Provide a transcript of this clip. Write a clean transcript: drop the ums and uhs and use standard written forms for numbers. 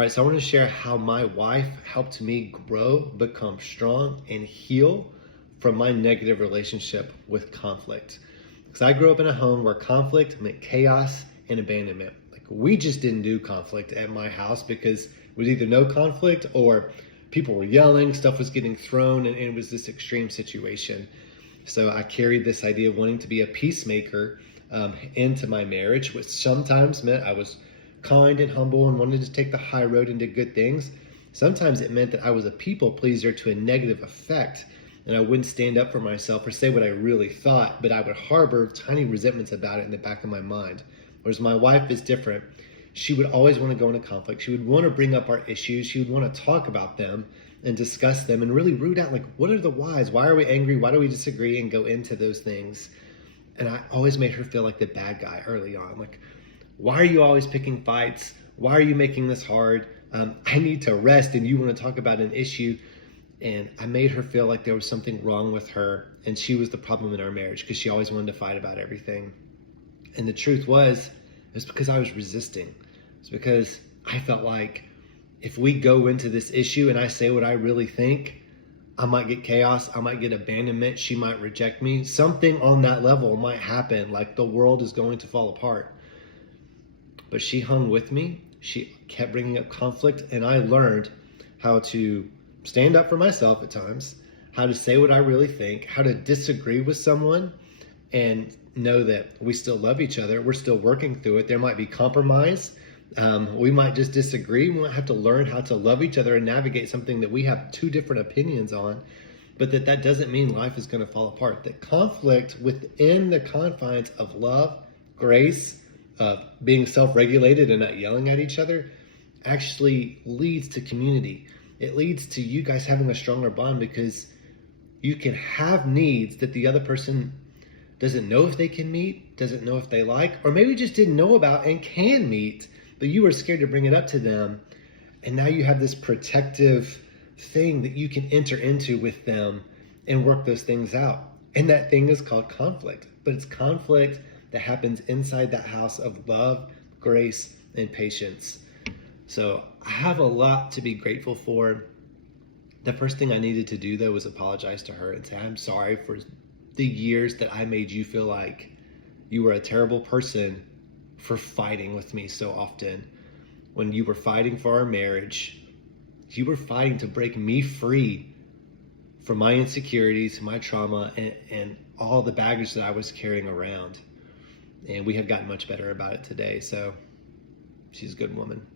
All right, so I want to share how my wife helped me grow, become strong, and heal from my negative relationship with conflict. Because I grew up in a home where conflict meant chaos and abandonment. Like, we just didn't do conflict at my house because it was either no conflict or people were yelling, stuff was getting thrown, and it was this extreme situation. So I carried this idea of wanting to be a peacemaker into my marriage, which sometimes meant I was kind and humble and wanted to take the high road and did good things. Sometimes it meant that I was a people pleaser to a negative effect, and I wouldn't stand up for myself or say what I really thought, but I would harbor tiny resentments about it in the back of my mind. Whereas my wife is different. She would always want to go into conflict. She would want to bring up our issues. She would want to talk about them and discuss them and really root out, like, what are the whys? Why are we angry? Why do we disagree? And go into those things. And I always made her feel like the bad guy early on. Like, why are you always picking fights? Why are you making this hard? I need to rest and you want to talk about an issue. And I made her feel like there was something wrong with her and she was the problem in our marriage because she always wanted to fight about everything. And the truth was, it's because I was resisting. It's because I felt like if we go into this issue and I say what I really think, I might get chaos, I might get abandonment, she might reject me. Something on that level might happen, like the world is going to fall apart. But she hung with me. She kept bringing up conflict, and I learned how to stand up for myself at times, how to say what I really think, how to disagree with someone and know that we still love each other. We're still working through it. There might be compromise. We might just disagree. We might have to learn how to love each other and navigate something that we have two different opinions on, but that doesn't mean life is going to fall apart. That conflict within the confines of love, grace, being self-regulated and not yelling at each other actually leads to community. It leads to you guys having a stronger bond because you can have needs that the other person doesn't know if they can meet, doesn't know if they like, or maybe just didn't know about and can meet, but you were scared to bring it up to them. And now you have this protective thing that you can enter into with them and work those things out. And that thing is called conflict, but it's conflict that happens inside that house of love, grace, and patience. So I have a lot to be grateful for. The first thing I needed to do, though, was apologize to her and say, I'm sorry for the years that I made you feel like you were a terrible person for fighting with me so often. When you were fighting for our marriage, you were fighting to break me free from my insecurities, my trauma, and all the baggage that I was carrying around. And we have gotten much better about it today. So she's a good woman.